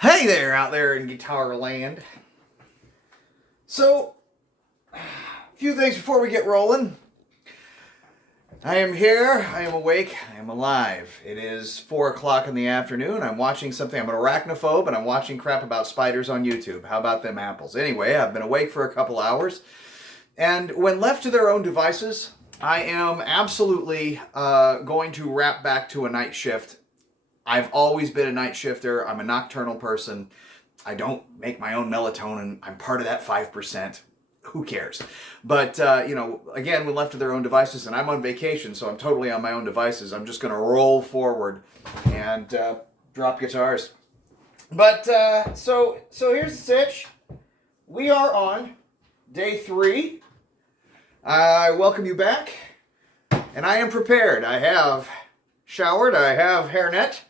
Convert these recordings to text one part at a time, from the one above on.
Hey there, out there in guitar land. So, a few things before we get rolling. I am here, I am awake, I am alive. It is 4 o'clock in the afternoon. I'm watching something. I'm an arachnophobe and I'm watching crap about spiders on YouTube. How about them apples? Anyway, I've been awake for a couple hours. And when left to their own devices, I am absolutely going to wrap back to a night shift. I've always been a night shifter. I'm a nocturnal person. I don't make my own melatonin. I'm part of that 5%. Who cares? But, again, when left to their own devices, and I'm on vacation, so I'm totally on my own devices, I'm just going to roll forward and drop guitars. But, so here's the sitch. We are on day 3. I welcome you back, and I am prepared. I have showered. I have hairnet.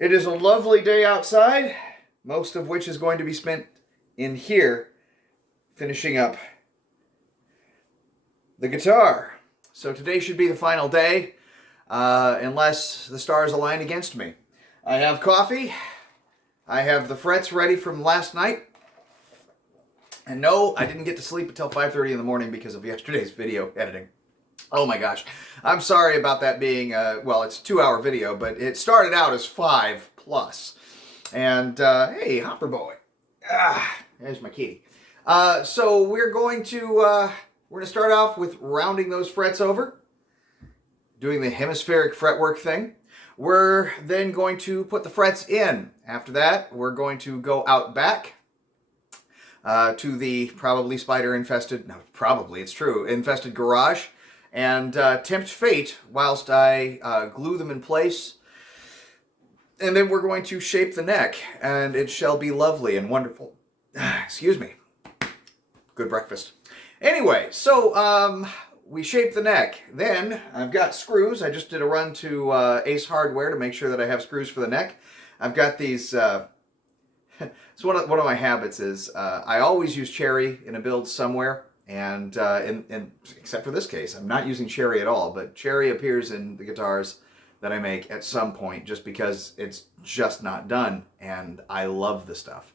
It is a lovely day outside, most of which is going to be spent in here, finishing up the guitar. So today should be the final day, unless the stars align against me. I have coffee. I have the frets ready from last night. And no, I didn't get to sleep until 5:30 in the morning because of yesterday's video editing. Oh my gosh. I'm sorry about that being, it's a 2-hour video, but it started out as 5+. And, hey, Hopper Boy. There's my kitty. So we're going to start off with rounding those frets over, doing the hemispheric fretwork thing. We're then going to put the frets in. After that, we're going to go out back to the probably spider-infested, no, probably, it's true, infested garage, and tempt fate whilst I glue them in place. And then we're going to shape the neck, and it shall be lovely and wonderful. Excuse me. Good breakfast. Anyway, so we shape the neck. Then I've got screws. I just did a run to Ace Hardware to make sure that I have screws for the neck. I've got these... so one of my habits is I always use cherry in a build somewhere. And except for this case, I'm not using cherry at all, but cherry appears in the guitars that I make at some point just because it's just not done, and I love the stuff.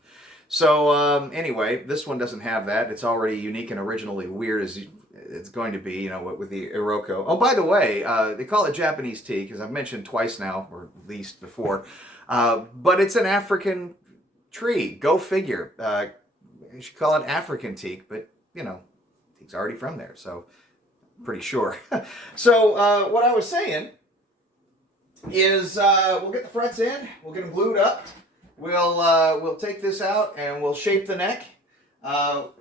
So anyway, this one doesn't have that. It's already unique and originally weird as it's going to be, with the Iroko. Oh, by the way, they call it Japanese teak, as I've mentioned twice now, or at least before, but it's an African tree. Go figure. You should call it African teak, but, teak's already from there, so I'm pretty sure. So what I was saying is we'll get the frets in, we'll get them glued up, we'll take this out and we'll shape the neck. Like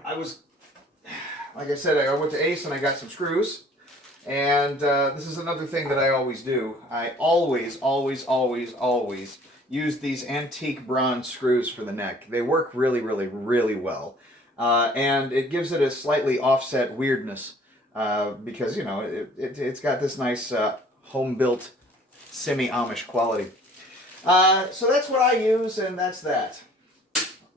I said, I went to Ace and I got some screws, and this is another thing that I always do. I always use these antique bronze screws for the neck. They work really, really, really well. And it gives it a slightly offset weirdness because, it's got this nice home-built semi-Amish quality. So that's what I use, and that's that.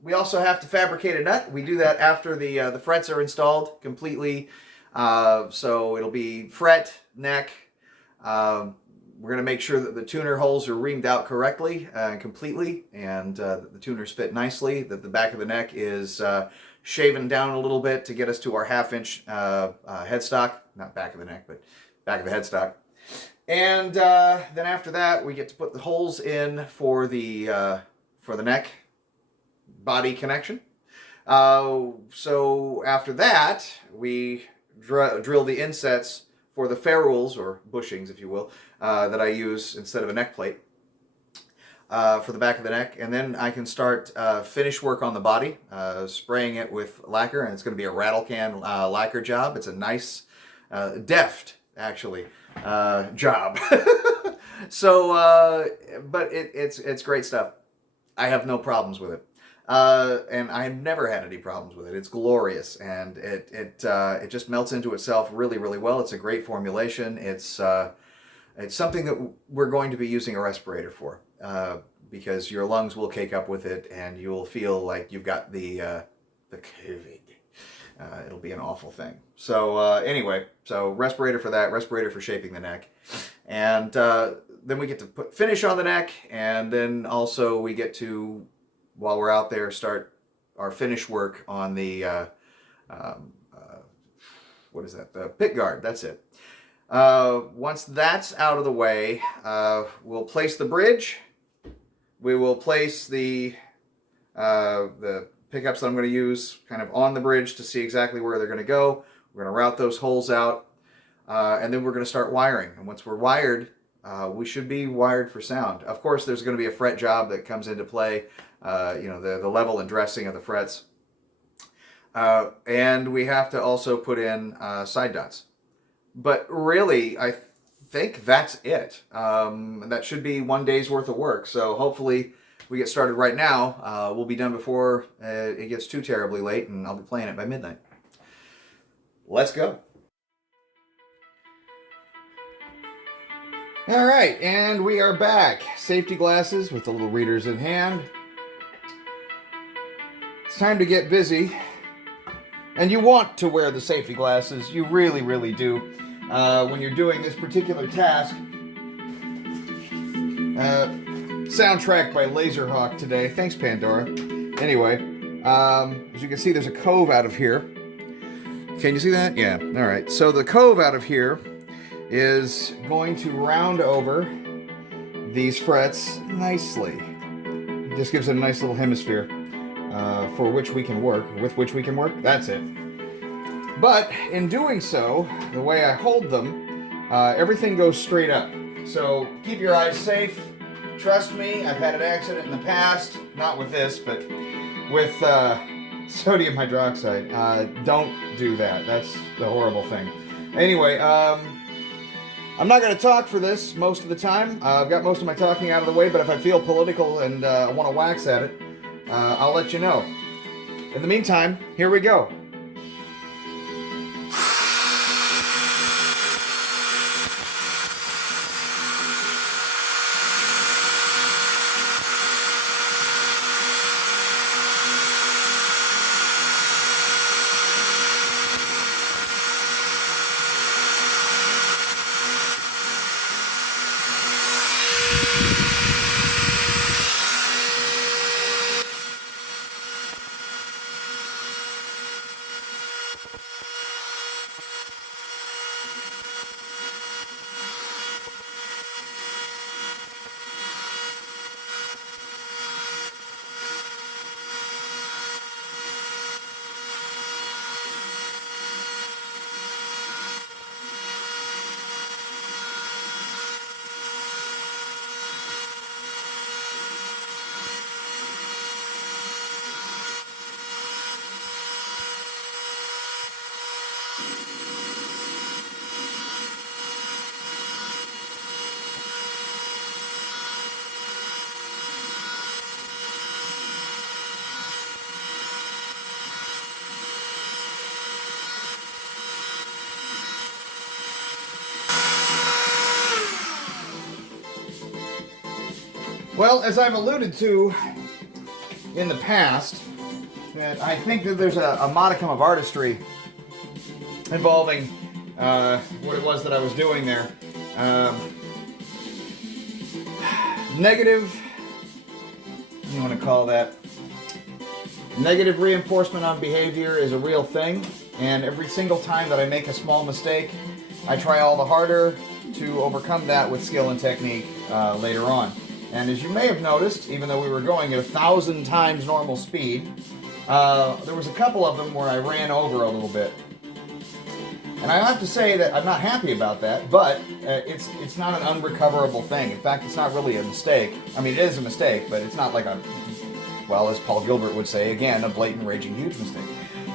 We also have to fabricate a nut. We do that after the frets are installed completely. So it'll be fret, neck. We're going to make sure that the tuner holes are reamed out correctly and completely, and the tuners fit nicely, that the back of the neck is shaven down a little bit to get us to our 1/2-inch headstock. Not back of the neck, but back of the headstock. And then after that, we get to put the holes in for the neck body connection. So after that, we drill the insets for the ferrules, or bushings, if you will, that I use instead of a neck plate for the back of the neck. And then I can start finish work on the body, spraying it with lacquer, and it's going to be a rattle can lacquer job. It's a nice, deft, actually, job. So, but it's great stuff. I have no problems with it. And I've never had any problems with it. It's glorious, and it just melts into itself really, really well. It's a great formulation. It's something that we're going to be using a respirator for, because your lungs will cake up with it, and you'll feel like you've got the COVID. It'll be an awful thing. So anyway, so respirator for that, respirator for shaping the neck, and then we get to put finish on the neck, and then also we get to, while we're out there, start our finish work on the what is that? The pick guard. That's it. Once that's out of the way, we'll place the bridge. We will place the pickups that I'm going to use kind of on the bridge to see exactly where they're going to go. We're going to route those holes out, and then we're going to start wiring. And once we're wired, we should be wired for sound. Of course, there's going to be a fret job that comes into play, the level and dressing of the frets. And we have to also put in side dots. But really, I think that's it. That should be one day's worth of work. So hopefully we get started right now. We'll be done before it gets too terribly late, and I'll be playing it by midnight. Let's go. All right, and we are back. Safety glasses with the little readers in hand. It's time to get busy. And you want to wear the safety glasses. You really, really do. When you're doing this particular task. Soundtrack by Laserhawk today. Thanks, Pandora. Anyway, as you can see, there's a cove out of here. Can you see that? Yeah. All right. So the cove out of here is going to round over these frets nicely. It just gives it a nice little hemisphere for which we can work. With which we can work. That's it. But in doing so, the way I hold them, everything goes straight up. So keep your eyes safe. Trust me, I've had an accident in the past. Not with this, but with sodium hydroxide. Don't do that. That's the horrible thing. Anyway, I'm not going to talk for this most of the time. I've got most of my talking out of the way, but if I feel political and I want to wax at it, I'll let you know. In the meantime, here we go. Well, as I've alluded to in the past, that I think that there's a modicum of artistry involving what it was that I was doing there. Negative, what do you want to call that? Negative reinforcement on behavior is a real thing, and every single time that I make a small mistake, I try all the harder to overcome that with skill and technique later on. And as you may have noticed, even though we were going at 1,000 times normal speed, there was a couple of them where I ran over a little bit. And I have to say that I'm not happy about that, but it's not an unrecoverable thing. In fact, it's not really a mistake. I mean, it is a mistake, but it's not like a, well, as Paul Gilbert would say, again, a blatant, raging, huge mistake.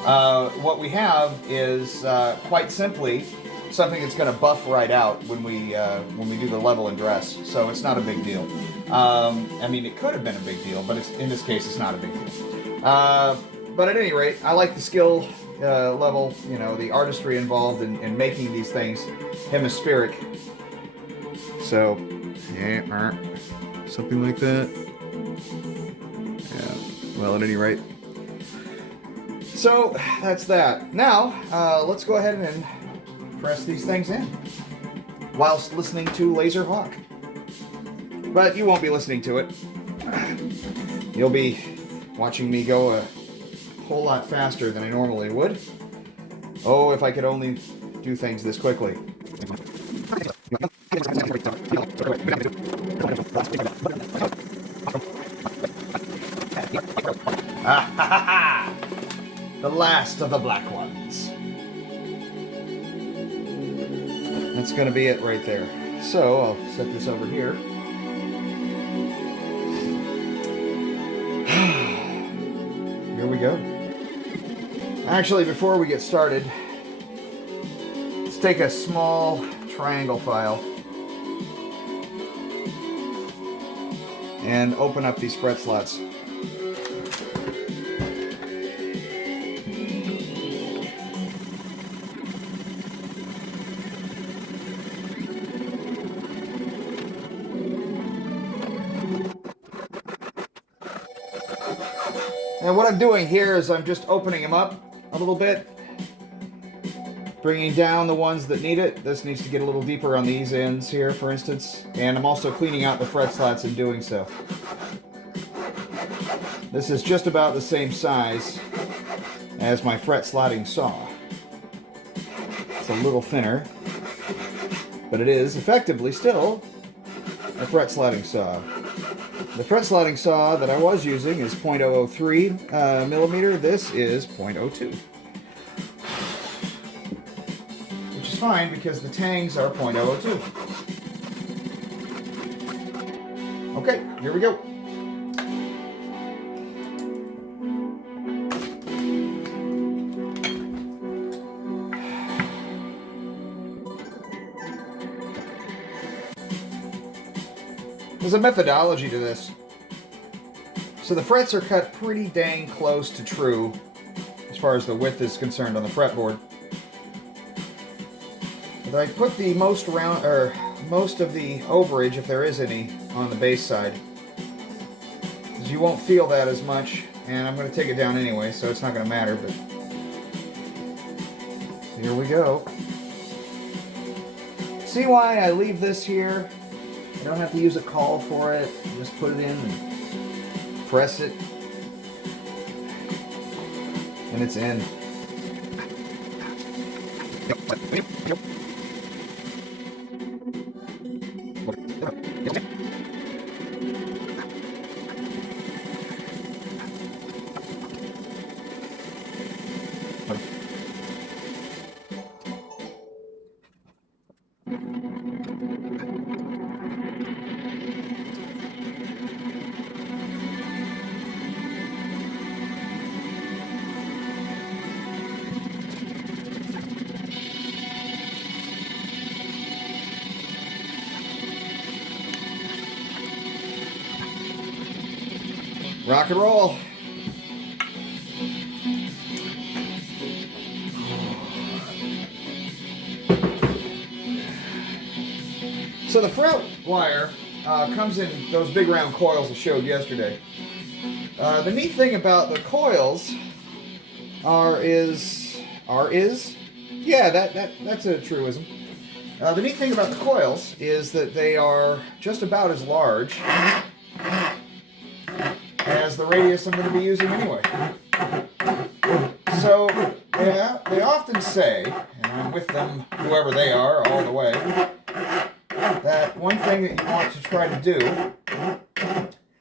What we have is quite simply something that's going to buff right out when we do the level and dress. So it's not a big deal. I mean, it could have been a big deal, but in this case, it's not a big deal. But at any rate, I like the skill level, you know, the artistry involved in making these things hemispheric. So, yeah, something like that. Yeah, well, at any rate. So, that's that. Now, let's go ahead and press these things in whilst listening to Laserhawk. But you won't be listening to it. You'll be watching me go a whole lot faster than I normally would. Oh, if I could only do things this quickly. Ah, ha, ha, ha. The last of the black ones. That's going to be it right there. So I'll set this over here. Here we go. Actually, before we get started, let's take a small triangle file and open up these fret slots. And what I'm doing here is I'm just opening them up a little bit, bringing down the ones that need it. This needs to get a little deeper on these ends here, for instance. And I'm also cleaning out the fret slots in doing so. This is just about the same size as my fret slotting saw. It's a little thinner, but it is effectively still a fret slotting saw. The fret slotting saw that I was using is 0.003 millimeter. This is 0.02. Which is fine because the tangs are 0.002. Okay, here we go. There's a methodology to this. So the frets are cut pretty dang close to true as far as the width is concerned on the fretboard. But I put the most of the overage, if there is any, on the bass side. Because you won't feel that as much, and I'm going to take it down anyway, so it's not going to matter, but here we go. See why I leave this here? I don't have to use a call for it. Just put it in and press it. And it's in. Rock and roll. So the fret wire comes in those big round coils I showed yesterday. The neat thing about the coils that's a truism. The neat thing about the coils is that they are just about as large as the radius I'm going to be using anyway. So, yeah, they often say, and I'm with them, whoever they are, all the way, that one thing that you want to try to do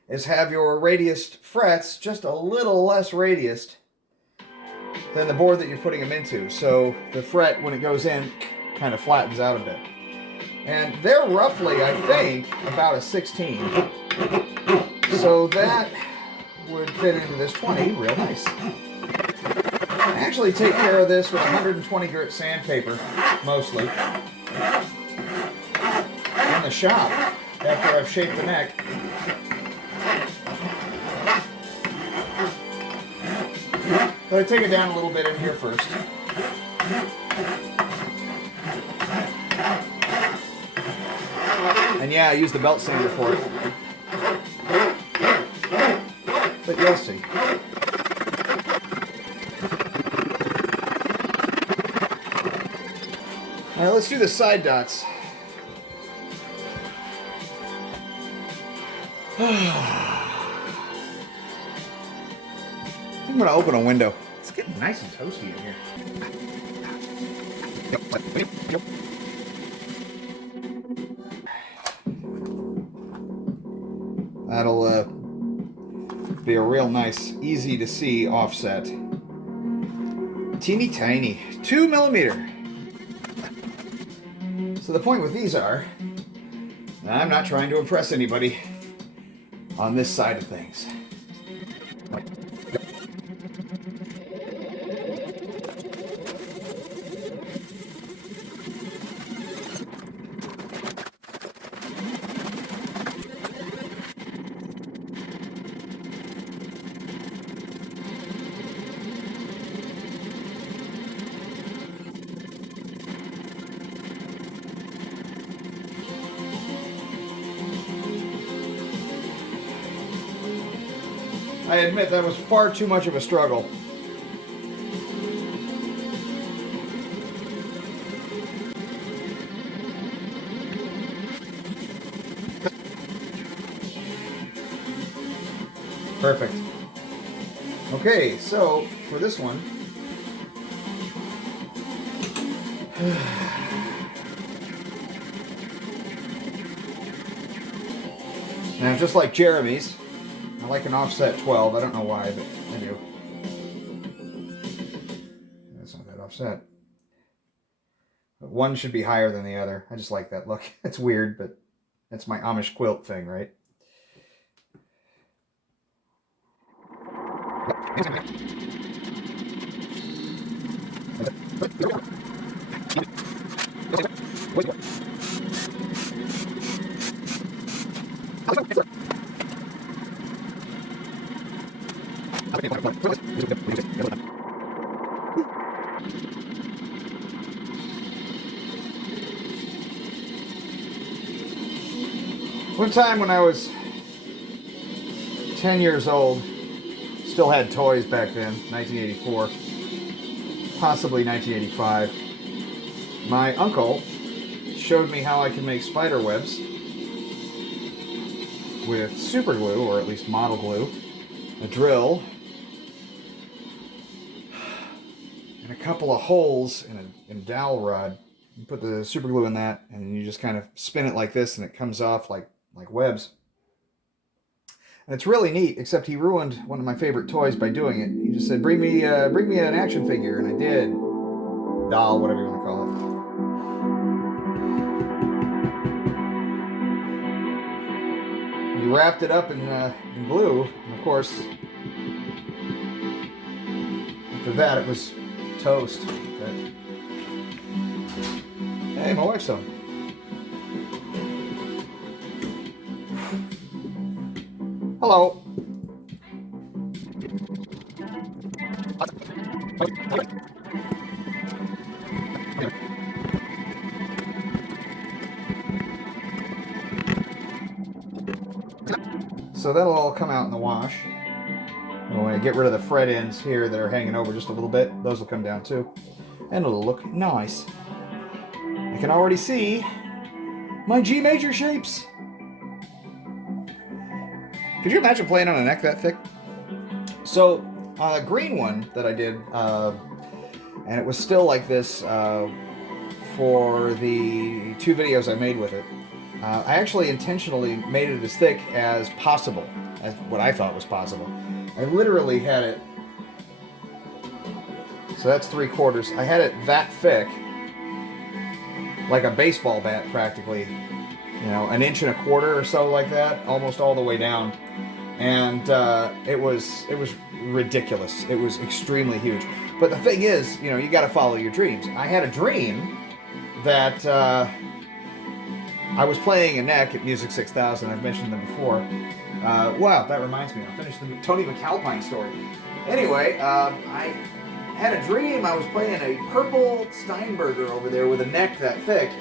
is have your radiused frets just a little less radiused than the board that you're putting them into. So the fret, when it goes in, kind of flattens out a bit. And they're roughly, I think, about a 16. So that would fit into this 20 real nice. I actually take care of this with 120 grit sandpaper, mostly, in the shop after I've shaped the neck. But I take it down a little bit in here first. And yeah, I use the belt sander for it. But you'll see. Alright, let's do the side dots. I'm gonna open a window. It's getting nice and toasty in here. That'll be a real nice, easy to see offset. Teeny tiny, 2 millimeter. So the point with these are, I'm not trying to impress anybody on this side of things. I admit that was far too much of a struggle. Perfect. Okay, so for this one, now just like Jeremy's, I like an offset 12. I don't know why, but I do. That's not that offset. But one should be higher than the other. I just like that look. It's weird, but that's my Amish quilt thing, right? One time when I was 10 years old, still had toys back then, 1984, possibly 1985, my uncle showed me how I can make spider webs with super glue, or at least model glue, a drill, and a couple of holes in a dowel rod. You put the super glue in that, and you just kind of spin it like this, and it comes off like webs. And it's really neat, except he ruined one of my favorite toys by doing it. He just said, bring me an action figure, and I did. Doll, whatever you want to call it. He wrapped it up in glue, and of course, after that it was toast. But, hey, my wife's home. Hello. So that'll all come out in the wash. And when I get rid of the fret ends here that are hanging over just a little bit, those will come down too. And it'll look nice. I can already see my G major shapes. Could you imagine playing on a neck that thick? So, a green one that I did, and it was still like this for the 2 videos I made with it. I actually intentionally made it as thick as possible, as what I thought was possible. I literally had it, so that's 3/4. I had it that thick, like a baseball bat practically, you know, 1 1/4 inches or so like that, almost all the way down. And it was ridiculous. It was extremely huge. But the thing is, you know, you got to follow your dreams. I had a dream that I was playing a neck at Music 6000. I've mentioned them before. Wow, that reminds me. I'll finish the Tony McAlpine story. Anyway, I had a dream. I was playing a purple Steinberger over there with a neck that thick,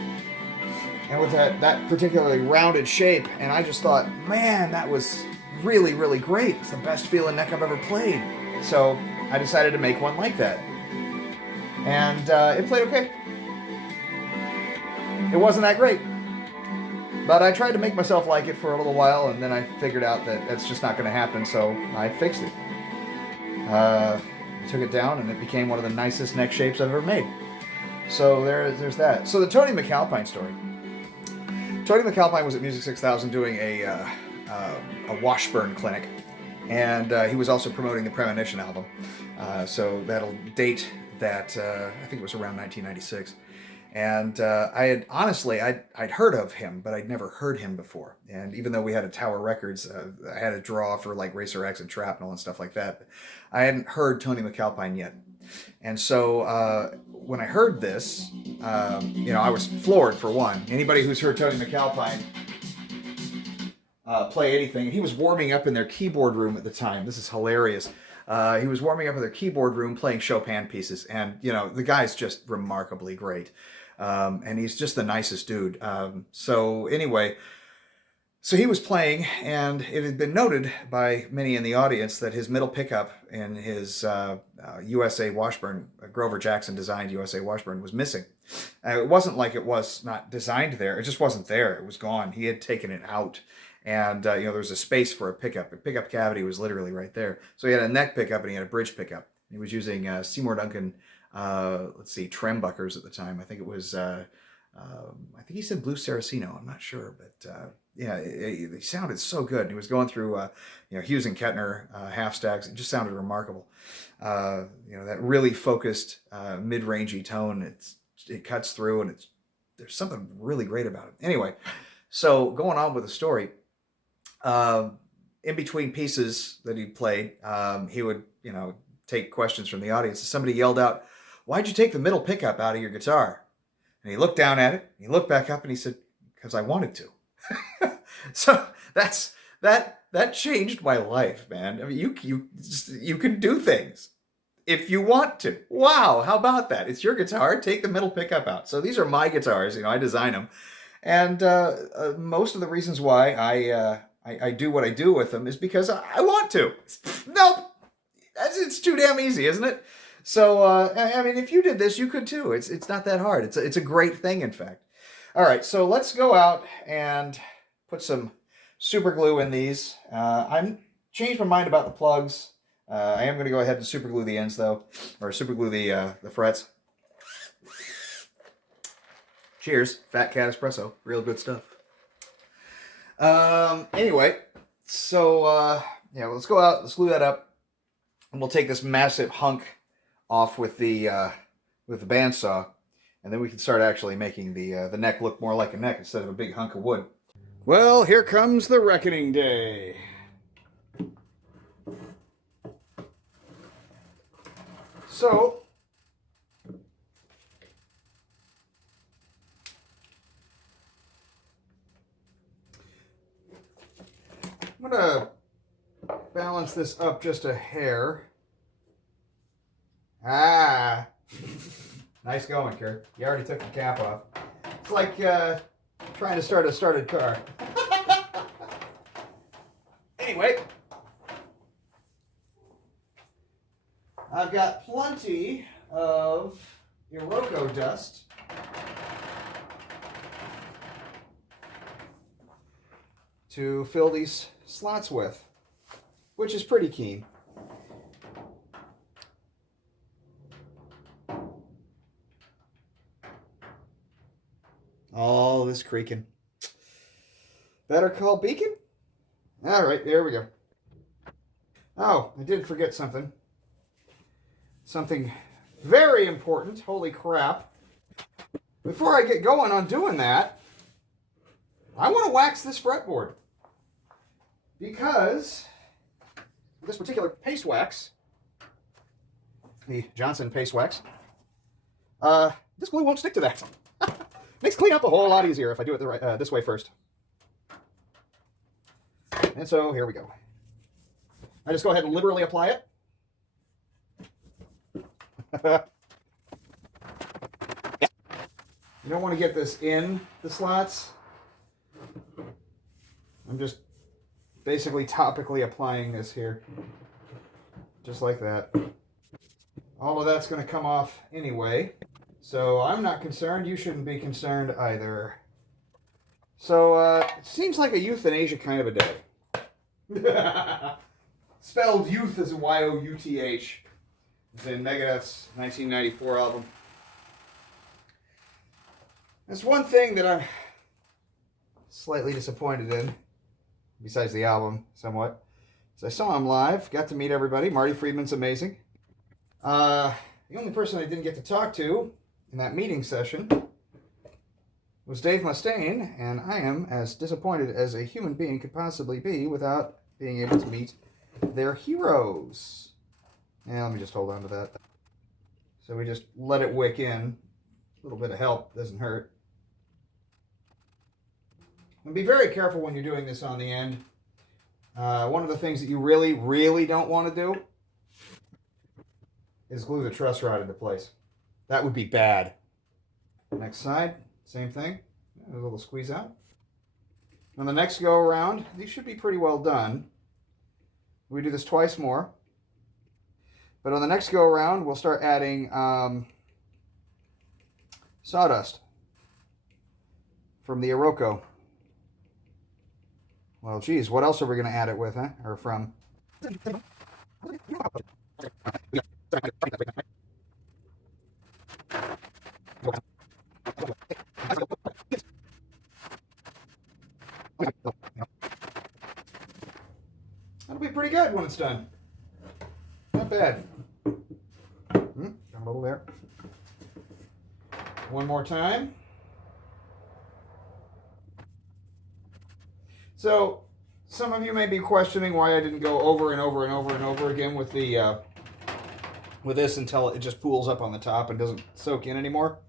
and with that particularly rounded shape. And I just thought, man, that was really, really great. It's the best feeling neck I've ever played. So I decided to make one like that. And it played okay. It wasn't that great. But I tried to make myself like it for a little while, and then I figured out that that's just not going to happen, so I fixed it. Took it down, and it became one of the nicest neck shapes I've ever made. So there's that. So the Tony McAlpine story. Tony McAlpine was at Music 6000 doing a Washburn clinic, and he was also promoting the Premonition album. So that'll date that, I think it was around 1996. And I'd heard of him, but I'd never heard him before. And even though we had a Tower Records, I had a draw for like Racer X and Shrapnel and stuff like that, I hadn't heard Tony McAlpine yet. And so when I heard this, I was floored for one. Anybody who's heard Tony McAlpine play anything, he was warming up in their keyboard room at the time. This is hilarious. He was warming up in their keyboard room playing Chopin pieces. And, the guy's just remarkably great. And he's just the nicest dude. So he was playing, and it had been noted by many in the audience that his middle pickup in his USA Washburn, Grover Jackson designed USA Washburn, was missing. It wasn't like it was not designed there. It just wasn't there. It was gone. He had taken it out. And, there was a space for a pickup. The pickup cavity was literally right there. So he had a neck pickup and he had a bridge pickup. He was using Seymour Duncan, Trembuckers at the time. I think it was, I think he said Blue Saraceno. I'm not sure, but he sounded so good. He was going through, Hughes and Kettner half stacks. It just sounded remarkable. That really focused, mid-rangey tone. It cuts through, and there's something really great about it. Anyway, so going on with the story, in between pieces that he played, he would, take questions from the audience. Somebody yelled out, "Why'd you take the middle pickup out of your guitar?" And he looked down at it, he looked back up, and he said, "Because I wanted to." So that changed my life, man. I mean, you can do things if you want to. Wow, how about that? It's your guitar. Take the middle pickup out. So these are my guitars. I design them, and most of the reasons why I do what I do with them is because I want to. Nope, it's too damn easy, isn't it? So if you did this, you could too. It's not that hard. It's a great thing, in fact. All right, so let's go out and put some super glue in these. I'm changed my mind about the plugs. I am going to go ahead and super glue the ends, though, or super glue the frets. Cheers, Fat Cat Espresso, real good stuff. Anyway, so let's go out, let's glue that up, and we'll take this massive hunk off with the bandsaw, and then we can start actually making the neck look more like a neck instead of a big hunk of wood. Well, here comes the reckoning day. So, I'm going to balance this up just a hair. Ah! Nice going, Kurt. You already took the cap off. It's like trying to start a started car. Anyway, I've got plenty of Iroko dust to fill these slots with, which is pretty keen. All this creaking. Better call Beacon? All right, there we go. Oh, I did forget something. Something very important. Holy crap. Before I get going on doing that, I want to wax this fretboard. Because this particular paste wax, the Johnson paste wax, this glue won't stick to that. Makes cleanup a whole lot easier if I do it this way first. And so here we go. I just go ahead and liberally apply it. You don't want to get this in the slots. I'm just basically topically applying this here. Just like that. All of that's going to come off anyway. So I'm not concerned. You shouldn't be concerned either. So, it seems like a euthanasia kind of a day. Spelled youth as a Y-O-U-T-H. It's in Megadeth's 1994 album. There's one thing that I'm slightly disappointed in, besides the album, somewhat. So I saw him live, got to meet everybody. Marty Friedman's amazing. The only person I didn't get to talk to in that meeting session was Dave Mustaine, and I am as disappointed as a human being could possibly be without being able to meet their heroes. Yeah, let me just hold on to that. So we just let it wick in. A little bit of help doesn't hurt. And be very careful when you're doing this on the end. One of the things that you really, really don't want to do is glue the truss rod into place. That would be bad. Next side, same thing. A little squeeze out. On the next go around, these should be pretty well done. We do this twice more. But on the next go around, we'll start adding sawdust from the Iroko. Well, geez, what else are we going to add it with, huh? Or from? That'll be pretty good when it's done. Not bad. Got a little there. One more time. So, some of you may be questioning why I didn't go over and over and over and over again with the with this until it just pools up on the top and doesn't soak in anymore.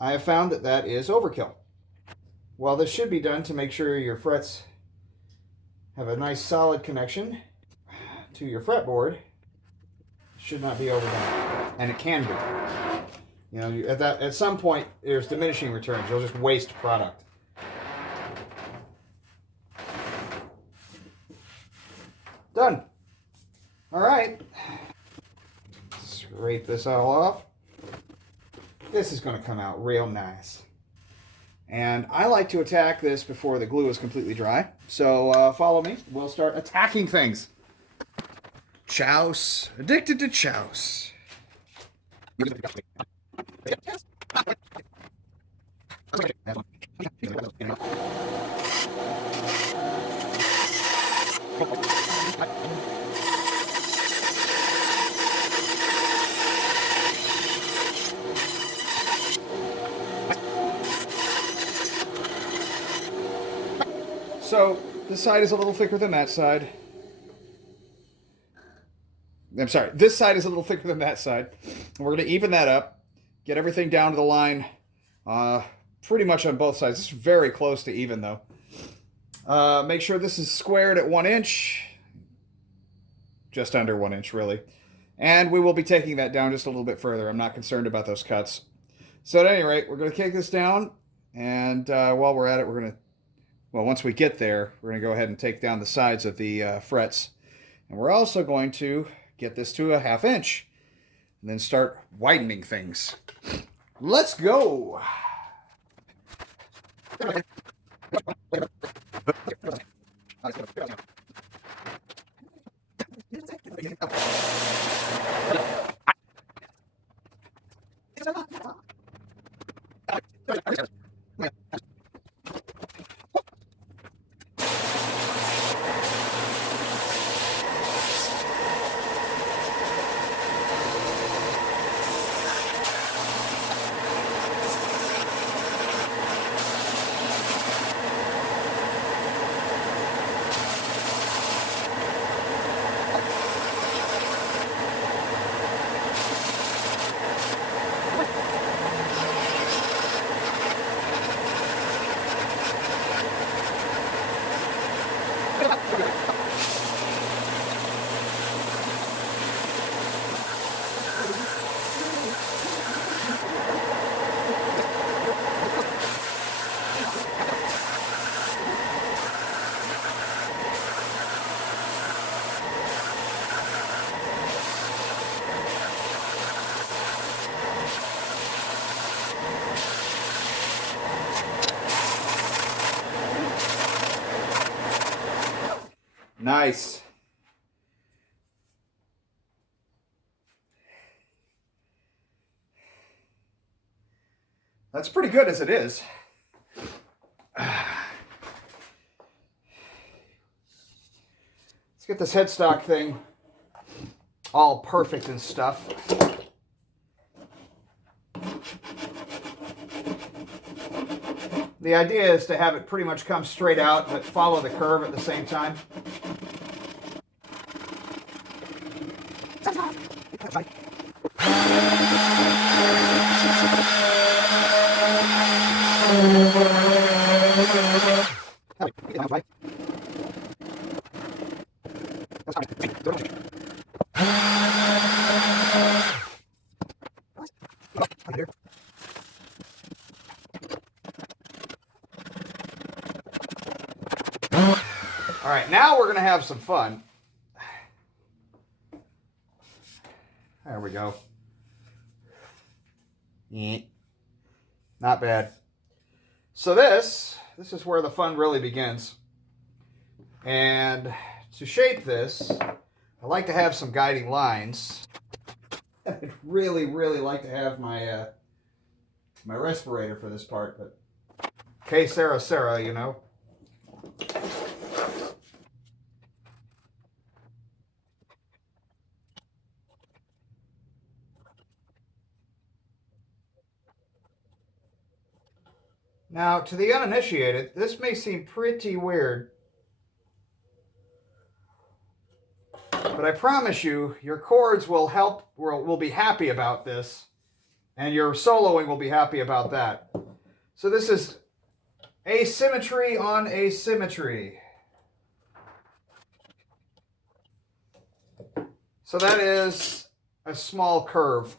I have found that that is overkill. While this should be done to make sure your frets have a nice solid connection to your fretboard, it should not be overdone, and it can be. You know, at some point there's diminishing returns. You'll just waste product. Done. All right. Scrape this all off. This is going to come out real nice. And I like to attack this before the glue is completely dry. So follow me. We'll start attacking things. Chouse. Addicted to chouse. So, this side is a little thicker than that side. I'm sorry, this side is a little thicker than that side. And we're going to even that up, get everything down to the line pretty much on both sides. This is very close to even, though. Make sure this is squared at 1 inch. Just under 1 inch, really. And we will be taking that down just a little bit further. I'm not concerned about those cuts. So at any rate, we're going to kick this down. And while we're at it, we're going to, well, once we get there, we're going to go ahead and take down the sides of the frets. And we're also going to get this to a 1/2 inch. And then start widening things. Let's go! Nice. That's pretty good as it is. Let's get this headstock thing all perfect and stuff. The idea is to have it pretty much come straight out, but follow the curve at the same time. All right, now we're going to have some fun. There we go. Not bad. So this is where the fun really begins. And to shape this, I like to have some guiding lines. I'd really, really like to have my my respirator for this part, but que Sarah, you know. Now, to the uninitiated, this may seem pretty weird, but I promise you, your chords will be happy about this, and your soloing will be happy about that. So this is asymmetry on asymmetry. So that is a small curve.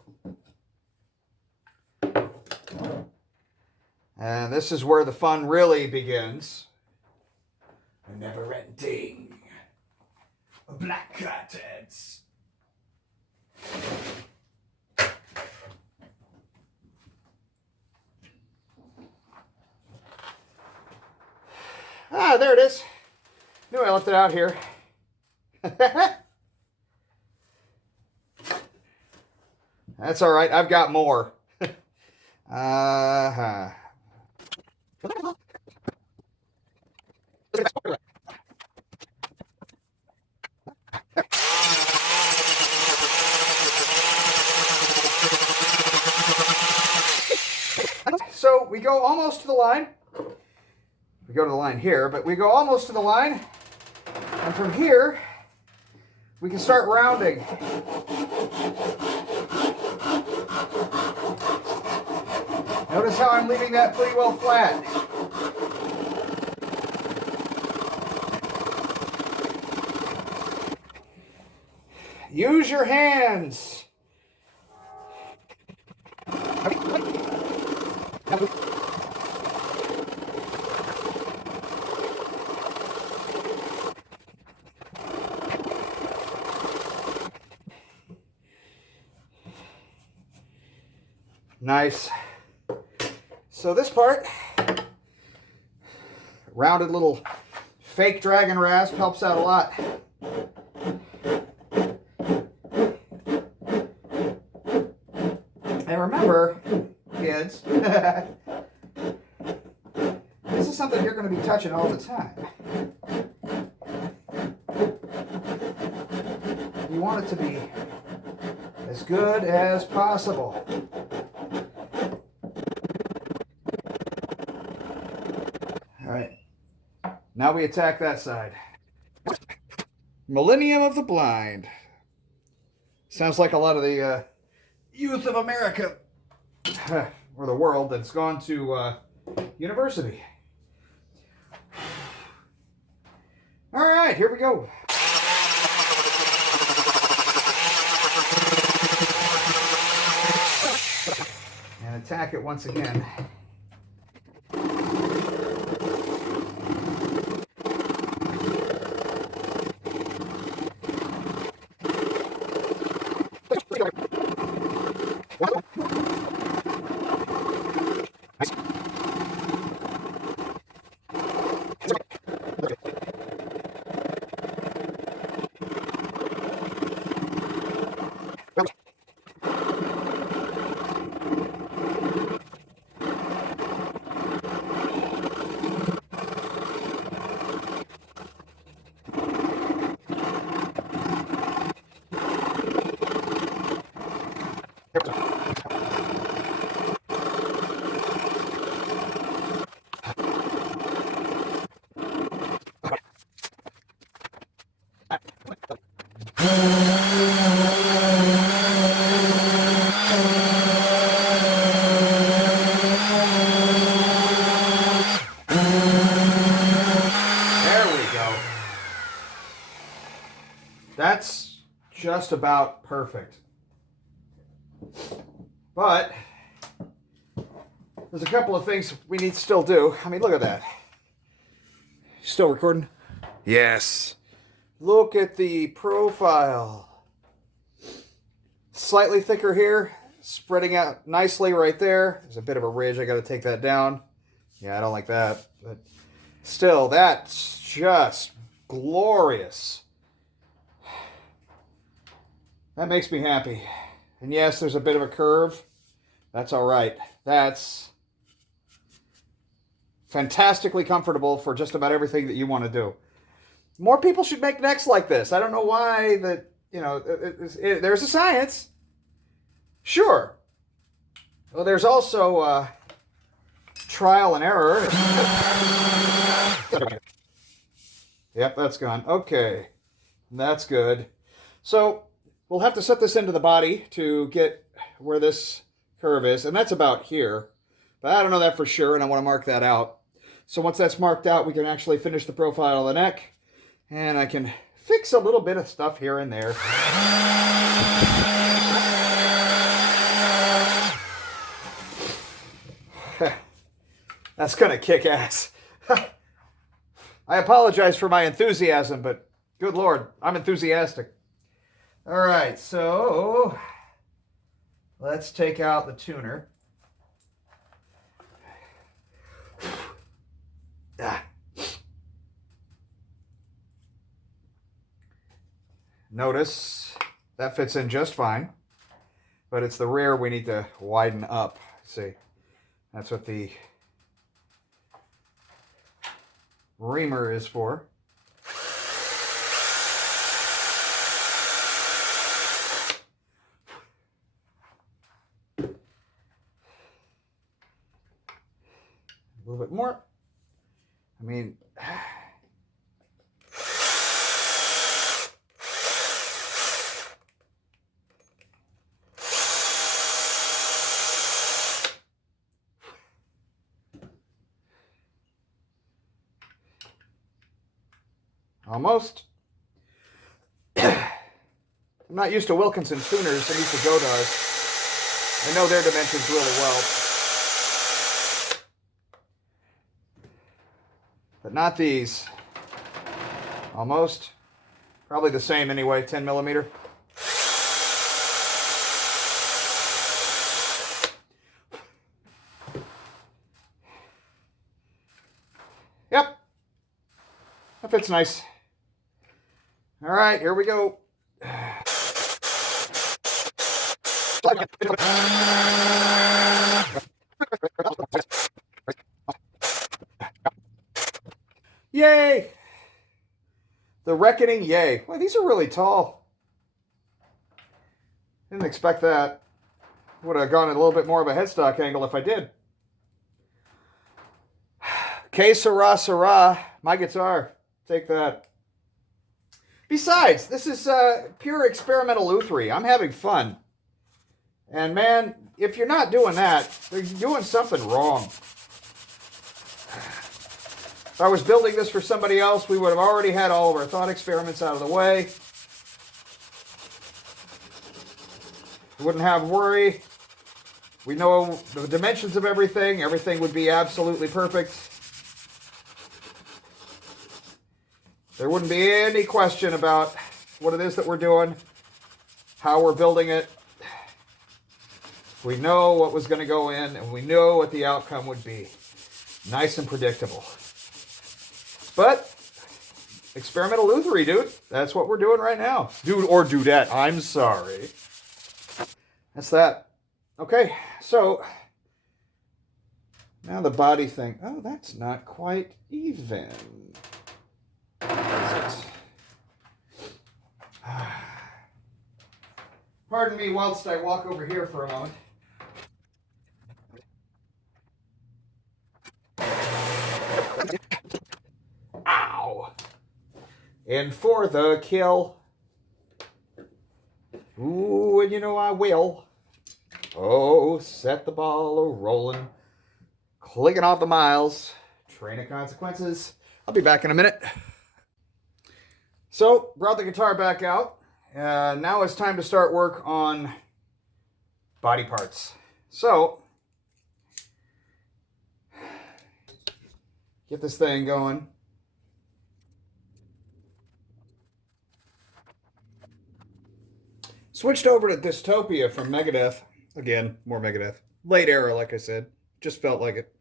And this is where the fun really begins. A never-ending black curtains. Ah, there it is. Knew I left it out here. That's all right. I've got more. So we go almost to the line. We go to the line here, but we go almost to the line. And from here, we can start rounding. Notice how I'm leaving that pretty well flat. Use your hands. Nice. So this part, rounded little fake dragon rasp helps out a lot. And remember, kids, this is something you're going to be touching all the time. You want it to be as good as possible. All right, now we attack that side. Millennium of the Blind. Sounds like a lot of the youth of America, or the world, that's gone to university. All right, here we go. And attack it once again. That's just about perfect. But there's a couple of things we need to still do. I mean, look at that. Still recording? Yes. Look at the profile. Slightly thicker here, spreading out nicely right there. There's a bit of a ridge. I got to take that down. Yeah, I don't like that. But still, that's just glorious. That makes me happy. And yes, there's a bit of a curve. That's all right. That's fantastically comfortable for just about everything that you want to do. More people should make necks like this. I don't know why that, you know, there's a science. Sure. Well, there's also trial and error. Yep, that's gone. Okay. That's good. So we'll have to set this into the body to get where this curve is, and that's about here. But I don't know that for sure, and I want to mark that out. So once that's marked out, we can actually finish the profile of the neck, and I can fix a little bit of stuff here and there. That's gonna kick ass. I apologize for my enthusiasm, but good Lord, I'm enthusiastic. All right, so let's take out the tuner. Notice that fits in just fine, but it's the rear we need to widen up. See, that's what the reamer is for. A little bit more. I mean, almost. I'm not used to Wilkinson tuners. I'm used to Godars. I know their dimensions really well, but not these. Almost. Probably the same anyway, 10 millimeter. Yep. That fits nice. All right, here we go. Yay! The Reckoning, yay. Well, these are really tall. Didn't expect that. Would have gone a little bit more of a headstock angle if I did. Que sera, sera. My guitar. Take that. Besides, this is pure experimental lutherie. I'm having fun. And man, if you're not doing that, you're doing something wrong. If I was building this for somebody else, we would have already had all of our thought experiments out of the way. We wouldn't have worry. We know the dimensions of everything. Everything would be absolutely perfect. There wouldn't be any question about what it is that we're doing, how we're building it. We know what was going to go in, and we know what the outcome would be. Nice and predictable. But experimental lutherie, dude. That's what we're doing right now. Dude or dudette. I'm sorry. That's that. Okay, so now the body thing. Oh, that's not quite even. Is it? Pardon me whilst I walk over here for a moment. Ow! And for the kill. Ooh, and you know I will. Oh, set the ball a-rolling. Clicking off the miles. Train of consequences. I'll be back in a minute. So, brought the guitar back out. Now it's time to start work on body parts. So, get this thing going. Switched over to Dystopia from Megadeth. Again, more Megadeth. Late era, like I said. Just felt like it.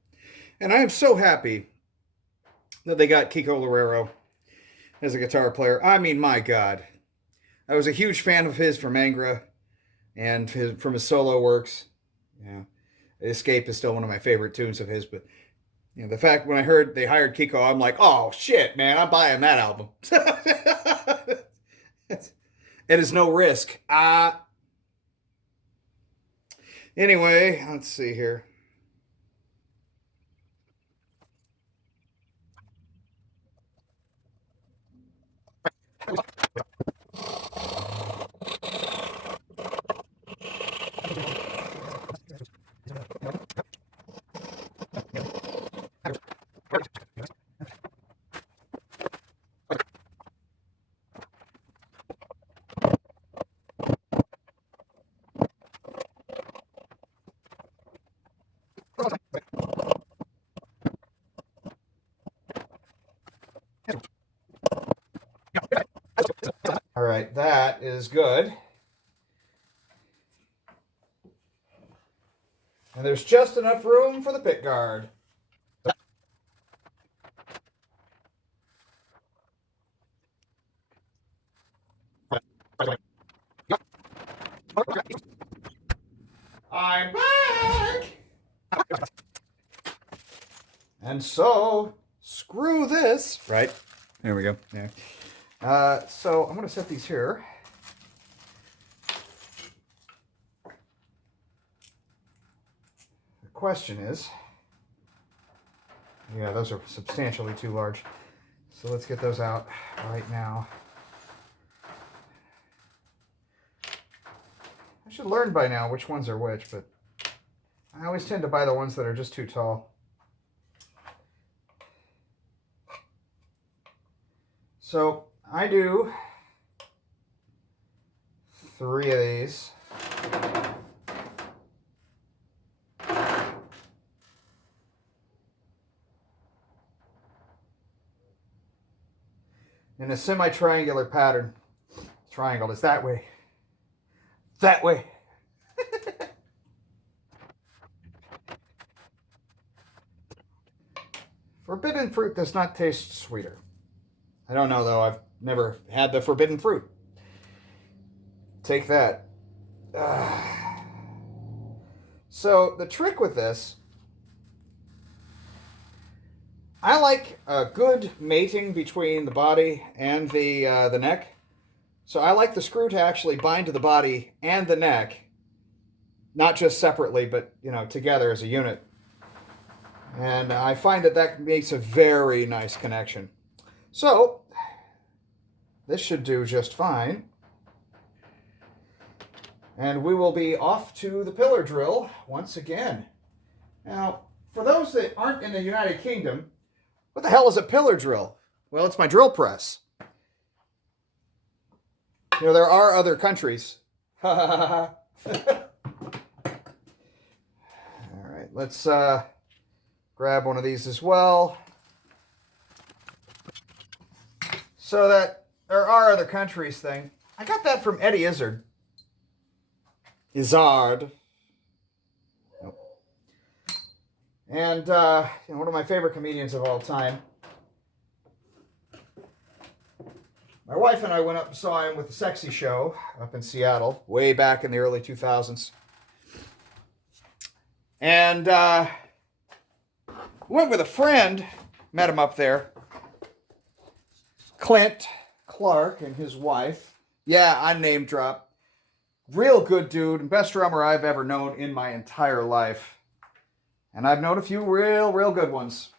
And I am so happy that they got Kiko Loureiro as a guitar player. I mean, my God. I was a huge fan of his from Angra and from his solo works. Yeah. Escape is still one of my favorite tunes of his, but you know, the fact when I heard they hired Kiko, I'm like, oh shit, man, I'm buying that album. It is no risk. Anyway, let's see here. All right, that is good. And there's just enough room for the pick guard. I'm back! And so, screw this. Right? There we go. Yeah. So I'm going to set these here. The question is, yeah, those are substantially too large. So let's get those out right now. I should learn by now which ones are which, but I always tend to buy the ones that are just too tall. So I do 3 of these. In a semi-triangular pattern. Triangle is that way. That way. Forbidden fruit does not taste sweeter. I don't know, though. I've never had the forbidden fruit. Take that. So, the trick with this, I like a good mating between the body and the neck. So I like the screw to actually bind to the body and the neck, not just separately, but, you know, together as a unit. And I find that that makes a very nice connection. So, this should do just fine. And we will be off to the pillar drill once again. Now, for those that aren't in the United Kingdom, what the hell is a pillar drill? Well, it's my drill press. You know, there are other countries. All right, let's grab one of these as well. So that there are other countries thing. I got that from Eddie Izzard. Izzard. Nope. And one of my favorite comedians of all time. My wife and I went up and saw him with the Sexy Show up in Seattle, way back in the early 2000s. And went with a friend, met him up there. Clint Clark and his wife. Yeah, I name drop. Real good dude, and best drummer I've ever known in my entire life. And I've known a few real good ones.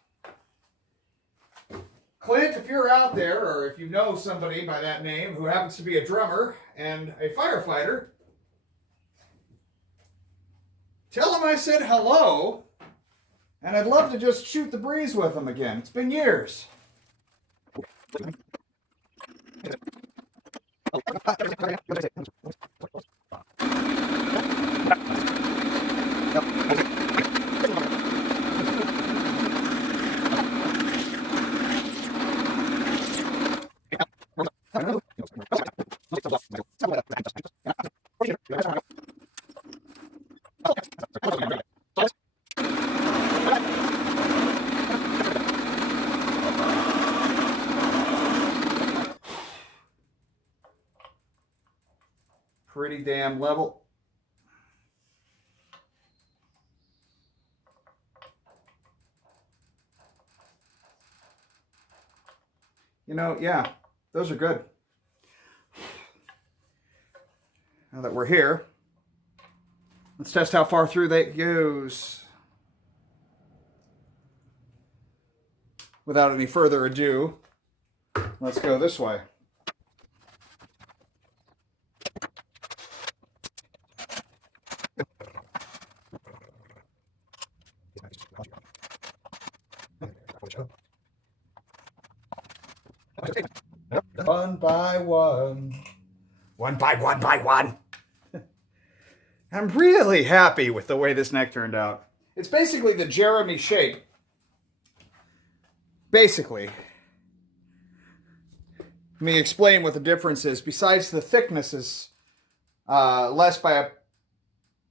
Clint, if you're out there, or if you know somebody by that name who happens to be a drummer and a firefighter, tell them I said hello, and I'd love to just shoot the breeze with them again. It's been years. Pretty damn level. You know, yeah, those are good. Now that we're here, let's test how far through that goes. Without any further ado, let's go this way. One by one. One by one. I'm really happy with the way this neck turned out. It's basically the Jeremy shape. Basically. Let me explain what the difference is. Besides the thickness is less by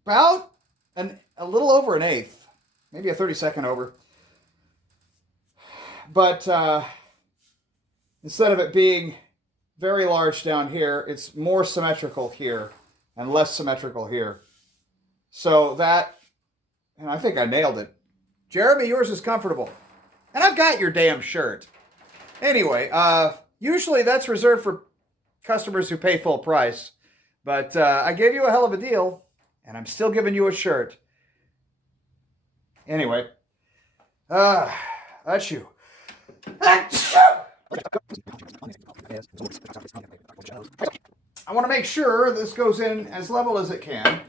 about a little over an eighth. Maybe a 32nd over. But instead of it being very large down here, it's more symmetrical here and less symmetrical here. So that, and I think I nailed it. Jeremy, yours is comfortable. And I've got your damn shirt. Anyway, usually that's reserved for customers who pay full price. But I gave you a hell of a deal, and I'm still giving you a shirt. Anyway, that's you. I want to make sure this goes in as level as it can,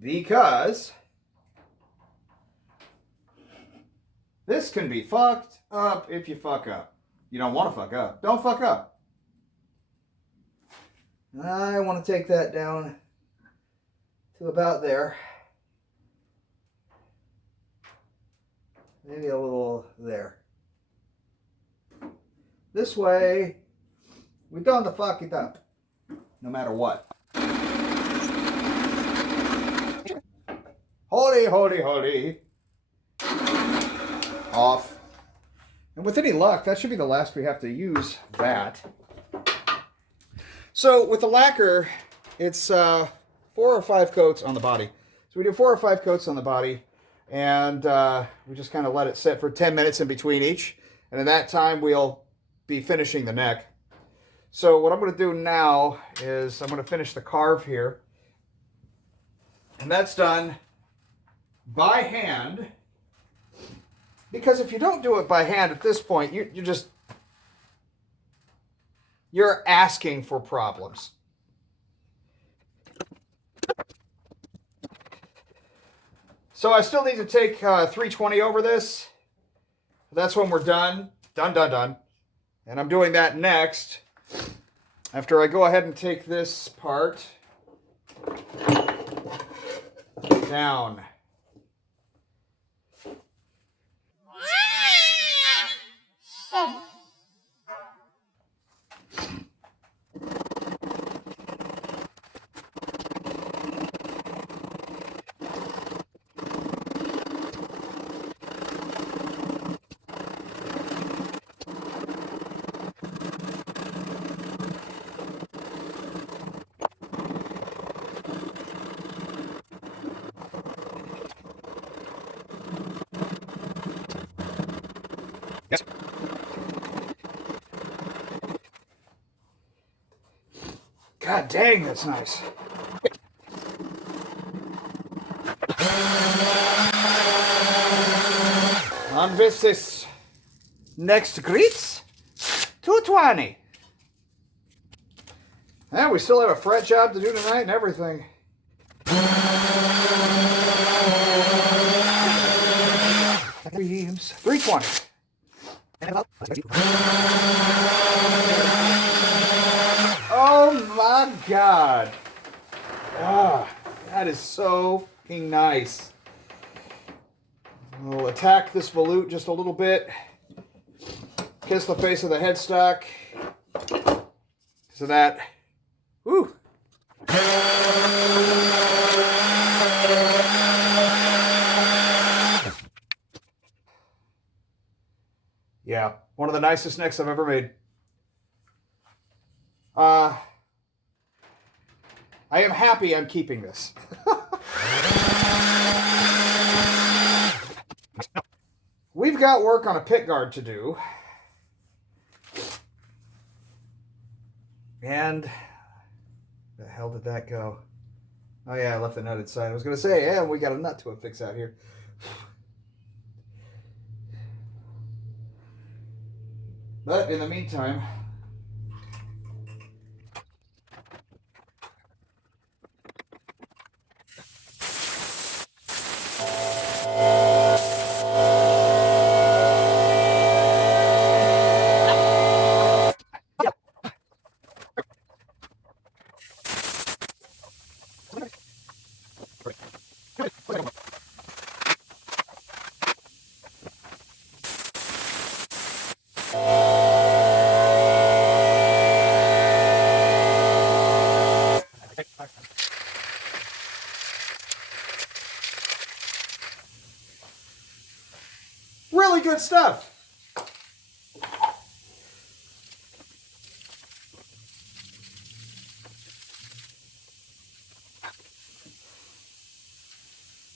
because this can be fucked up if you fuck up. You don't want to fuck up. Don't fuck up. I want to take that down to about there. Maybe a little there. This way, we don't have to fuck it up, no matter what. Holy, holy, holy. Off. And with any luck, that should be the last we have to use that. So with the lacquer, it's 4 or 5 coats on the body. So we do 4 or 5 coats on the body, and we just kind of let it sit for 10 minutes in between each. And in that time, we'll be finishing the neck. So what I'm going to do now is I'm going to finish the carve here. And that's done by hand. Because if you don't do it by hand at this point, you're asking for problems. So I still need to take 320 over this. That's when we're done. Done. And I'm doing that next after I go ahead and take this part down. Yes. God dang, that's nice. On with this next greets, 220. And we still have a fret job to do tonight and everything. Dreams, 320. Oh my God. Ah, that is so fucking nice. We'll attack this volute just a little bit. Kiss the face of the headstock. So that. Woo! Yeah, one of the nicest necks I've ever made. I am happy I'm keeping this. We've got work on a pit guard to do. And where the hell did that go? Oh yeah, I left the nut inside. I was going to say, yeah, we got a nut to affix out here. But in the meantime, really good stuff.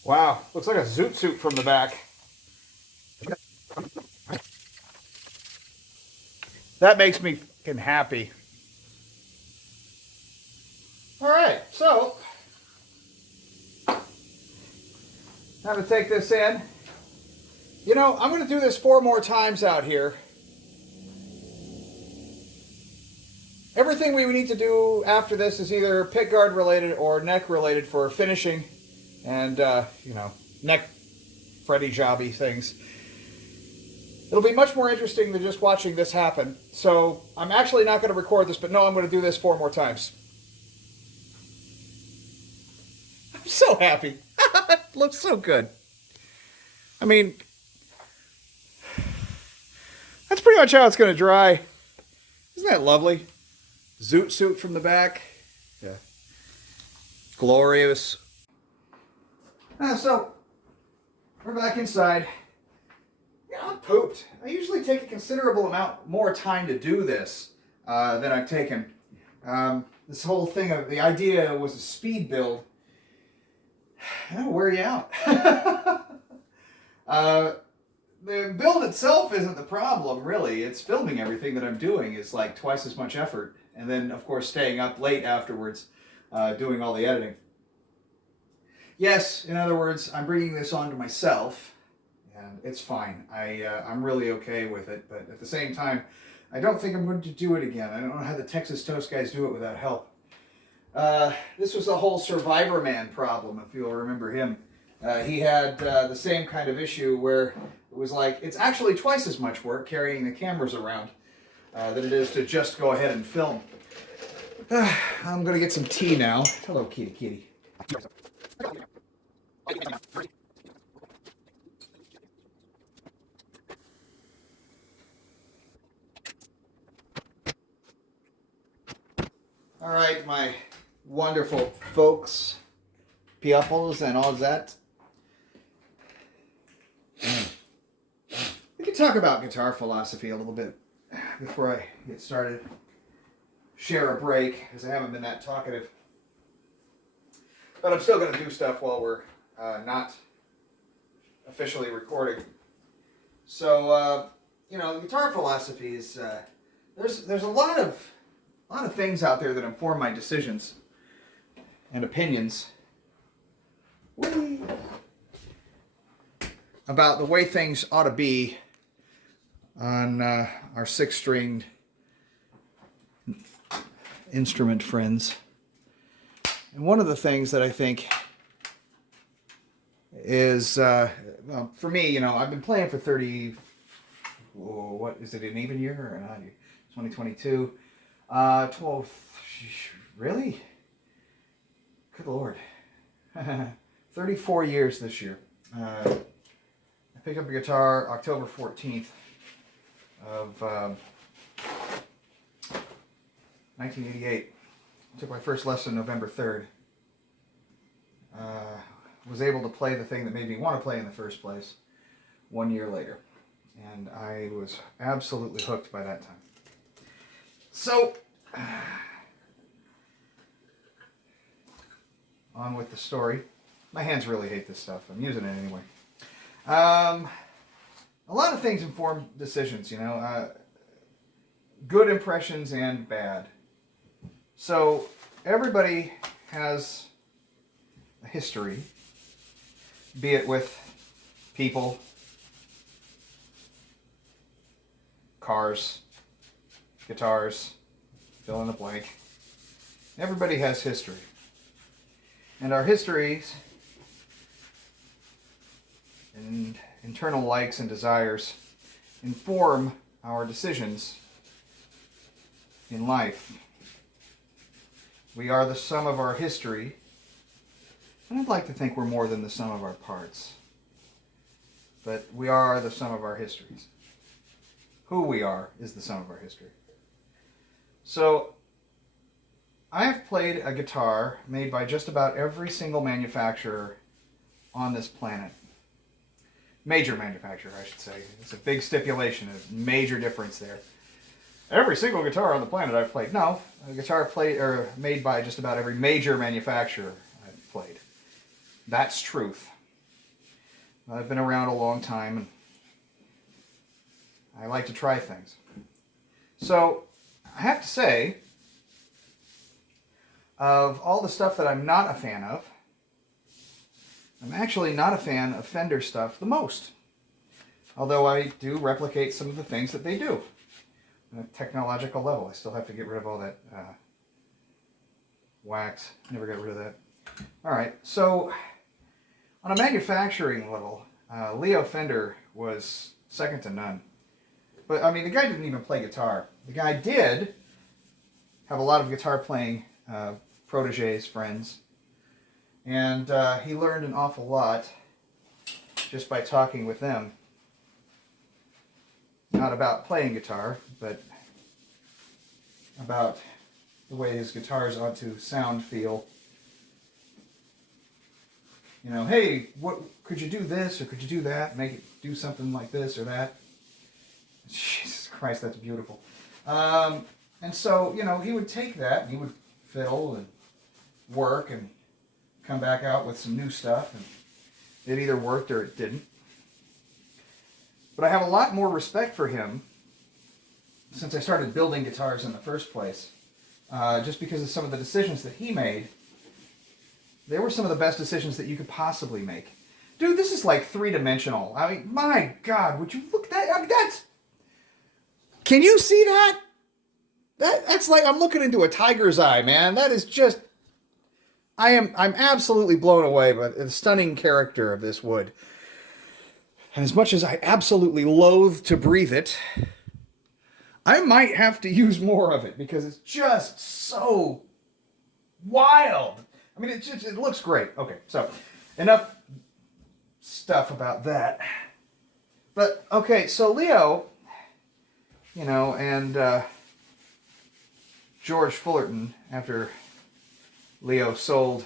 Wow, looks like a zoot suit from the back. That makes me fucking happy. All right, so time to take this in. You know, I'm going to do this 4 more times out here. Everything we need to do after this is either pit guard related or neck related for finishing and, you know, neck Freddy jobby things. It'll be much more interesting than just watching this happen. So I'm actually not going to record this, but no, I'm going to do this 4 more times. I'm so happy. It looks so good. I mean, that's pretty much how it's going to dry. Isn't that lovely? Zoot suit from the back. Yeah. Glorious. So, we're back inside. Yeah, I'm pooped. I usually take a considerable amount more time to do this than I've taken. This whole thing of the idea was a speed build. That'll wear you out. The build itself isn't the problem, really. It's filming everything that I'm doing is like twice as much effort. And then, of course, staying up late afterwards, doing all the editing. Yes, in other words, I'm bringing this on to myself, and it's fine. I'm really okay with it, but at the same time, I don't think I'm going to do it again. I don't know how the Texas Toast guys do it without help. This was the whole Survivor Man problem, if you'll remember him. He had the same kind of issue where it was like, it's actually twice as much work carrying the cameras around than it is to just go ahead and film. I'm going to get some tea now. Hello, kitty kitty. All right, my wonderful folks, peoples and all that. We can talk about guitar philosophy a little bit before I get started. Share a break, because I haven't been that talkative. But I'm still going to do stuff while we're not officially recording. So, you know, guitar philosophy is, there's a lot of a lot of things out there that inform my decisions and opinions about the way things ought to be on our 6-stringed instrument friends. And one of the things that I think is, well, for me, you know, I've been playing for 30, what is it, an even year or an odd year? 2022. 12, really? Good Lord. 34 years this year. I picked up a guitar October 14th of 1988. Took my first lesson November 3rd. Was able to play the thing that made me want to play in the first place 1 year later. And I was absolutely hooked by that time. So, on with the story. My hands really hate this stuff. I'm using it anyway. A lot of things inform decisions, you know. Good impressions and bad. So, everybody has a history, be it with people, cars, guitars, fill in the blank. Everybody has history. And our histories and internal likes and desires inform our decisions in life. We are the sum of our history, and I'd like to think we're more than the sum of our parts. But we are the sum of our histories. Who we are is the sum of our history. So, I have played a guitar made by just about every single manufacturer on this planet. Major manufacturer, I should say. It's a big stipulation, a major difference there. Every single guitar on the planet I've played. No, a guitar made by just about every major manufacturer I've played. That's truth. I've been around a long time, and I like to try things. So, I have to say, of all the stuff that I'm not a fan of, I'm actually not a fan of Fender stuff the most. Although I do replicate some of the things that they do. On a technological level, I still have to get rid of all that wax. Never got rid of that. Alright, so on a manufacturing level, Leo Fender was second to none. But, I mean, the guy didn't even play guitar. The guy did have a lot of guitar playing protégés, friends. And he learned an awful lot just by talking with them. Not about playing guitar, but about the way his guitars ought to sound, feel. You know, hey, what could you do this or could you do that? Make it do something like this or that. Jesus Christ, that's beautiful. And so, you know, he would take that and he would fiddle and work and come back out with some new stuff, and it either worked or it didn't. But I have a lot more respect for him since I started building guitars in the first place, just because of some of the decisions that he made. They were some of the best decisions that you could possibly make. Dude, this is like three-dimensional. I mean, my God, would you look at that? I mean, that's... Can you see that? That's like I'm looking into a tiger's eye, man. That is just... I'm absolutely blown away by the stunning character of this wood. And as much as I absolutely loathe to breathe it, I might have to use more of it because it's just so wild. I mean, it looks great. Okay, so enough stuff about that. But, okay, so Leo, you know, and George Fullerton, after Leo sold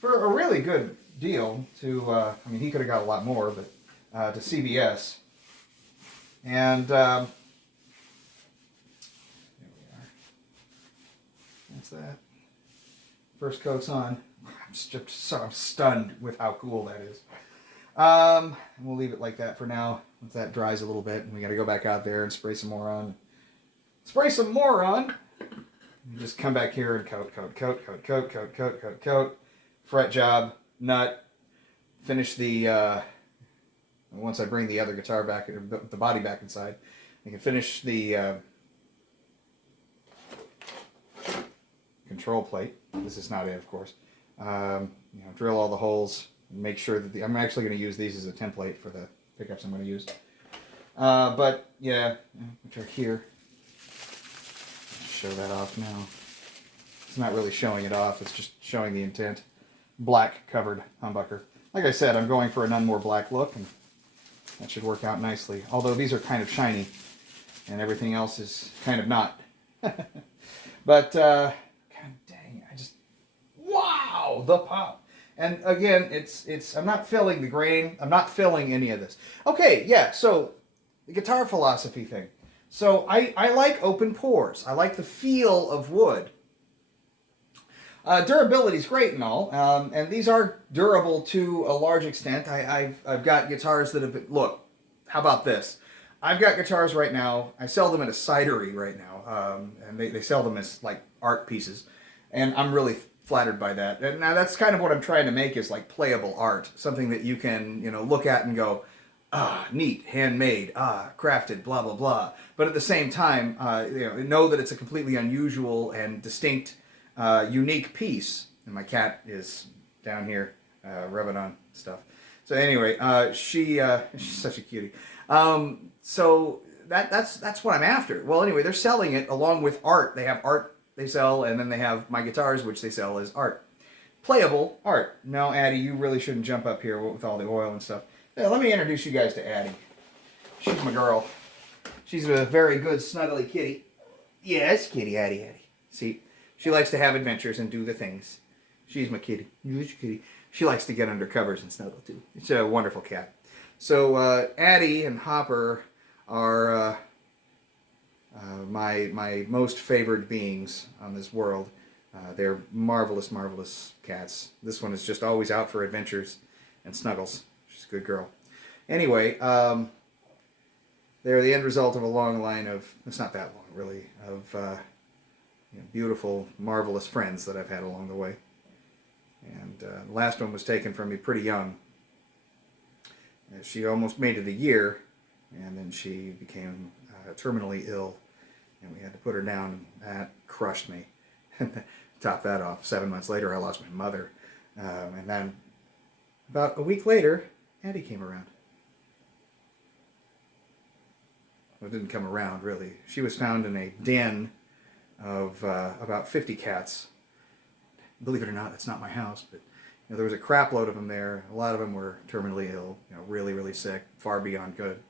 for a really good deal to, I mean, he could have got a lot more, but to CBS. And there we are. That's that. First coat's on. I'm stunned with how cool that is. And we'll leave it like that for now. Once that dries a little bit, and we got to go back out there and spray some more on. spray some more on. You just come back here and coat, fret job, nut, finish the, once I bring the other guitar back, the body back inside, you can finish the control plate. This is not it, of course. Drill all the holes, and make sure that I'm actually going to use these as a template for the pickups I'm going to use. But yeah, which are here. Show that off now. It's not really showing it off, it's just showing the intent. Black covered humbucker. Like I said, I'm going for a none more black look, and that should work out nicely. Although these are kind of shiny, and everything else is kind of not. But, god dang, wow, the pop. And again, I'm not filling the grain, I'm not filling any of this. Okay, yeah, so, the guitar philosophy thing. So I like open pores. I like the feel of wood. Durability is great and all, and these are durable to a large extent. I've got guitars that have been, look, how about this? I've got guitars right now, I sell them at a cidery right now, and they sell them as like art pieces, and I'm really flattered by that. And now that's kind of what I'm trying to make is like playable art, something that you can, look at and go, neat, handmade, crafted, blah, blah, blah. But at the same time, know that it's a completely unusual and distinct, unique piece. And my cat is down here rubbing on stuff. So anyway, she's such a cutie. So that's what I'm after. Well, anyway, they're selling it along with art. They have art they sell, and then they have my guitars, which they sell as art. Playable art. No, Addie, you really shouldn't jump up here with all the oil and stuff. Yeah, let me introduce you guys to Addie. She's my girl. She's a very good, snuggly kitty. Yes, kitty, Addie. See, she likes to have adventures and do the things. She's my kitty. Who's your kitty? She likes to get under covers and snuggle, too. It's a wonderful cat. So, Addie and Hopper are my most favored beings on this world. They're marvelous, marvelous cats. This one is just always out for adventures and snuggles. She's a good girl. Anyway, they're the end result of a long line of, it's not that long really, of beautiful, marvelous friends that I've had along the way. And the last one was taken from me pretty young. She almost made it a year, and then she became terminally ill, and we had to put her down, and that crushed me. Top that off, 7 months later I lost my mother, and then about a week later Addie came around. Well, it didn't come around really. She was found in a den of about 50 cats. Believe it or not, that's not my house, but there was a crap load of them there. A lot of them were terminally ill, really, really sick, far beyond good.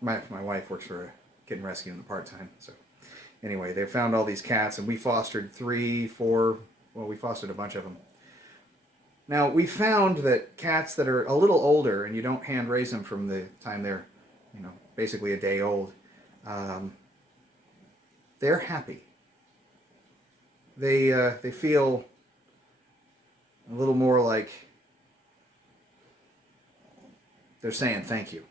My wife works for a kid and rescue in the part-time, so anyway, they found all these cats, and we fostered 3, 4, well, we fostered a bunch of them. Now, we found that cats that are a little older, and you don't hand raise them from the time they're, basically a day old, they're happy. They feel a little more like they're saying thank you.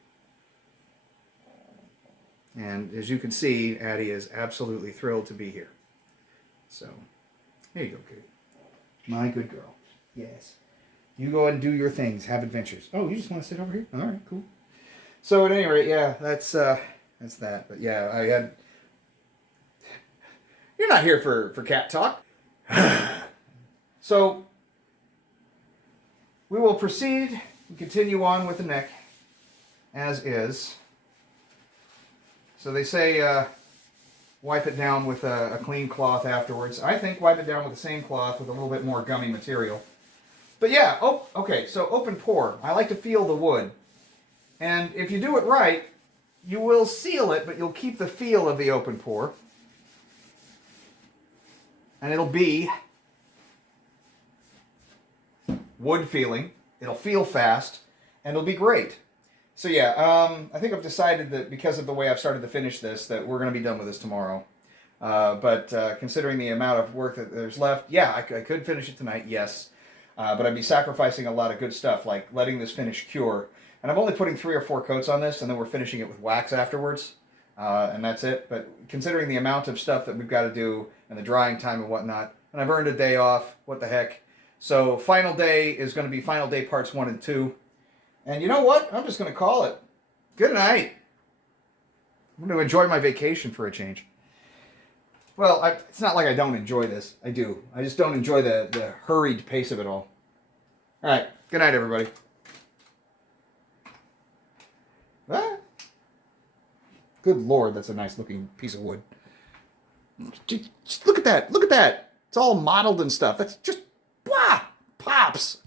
And as you can see, Addie is absolutely thrilled to be here. So, here you go, kid. My good girl. Yes. You go and do your things, have adventures. Oh, you just want to sit over here? All right, cool. So at any rate, yeah, that's that. But yeah, I had... You're not here for cat talk. So, we will proceed and continue on with the neck, as is. So they say wipe it down with a clean cloth afterwards. I think wipe it down with the same cloth with a little bit more gummy material. But yeah, okay, so open pore. I like to feel the wood. And if you do it right, you will seal it, but you'll keep the feel of the open pore. And it'll be wood feeling. It'll feel fast, and it'll be great. So yeah, I think I've decided that because of the way I've started to finish this, that we're going to be done with this tomorrow. But considering the amount of work that there's left, yeah, I could finish it tonight, yes. But I'd be sacrificing a lot of good stuff, like letting this finish cure. And I'm only putting 3 or 4 coats on this, and then we're finishing it with wax afterwards. and that's it. But considering the amount of stuff that we've got to do and the drying time and whatnot, and I've earned a day off, what the heck. So final day is going to be final day parts 1 and 2. And you know what? I'm just going to call it. Good night. I'm going to enjoy my vacation for a change. Well, it's not like I don't enjoy this. I do. I just don't enjoy the hurried pace of it all. All right. Good night, everybody. Ah. Good Lord, that's a nice looking piece of wood. Just look at that. Look at that. It's all mottled and stuff. That's just, pops.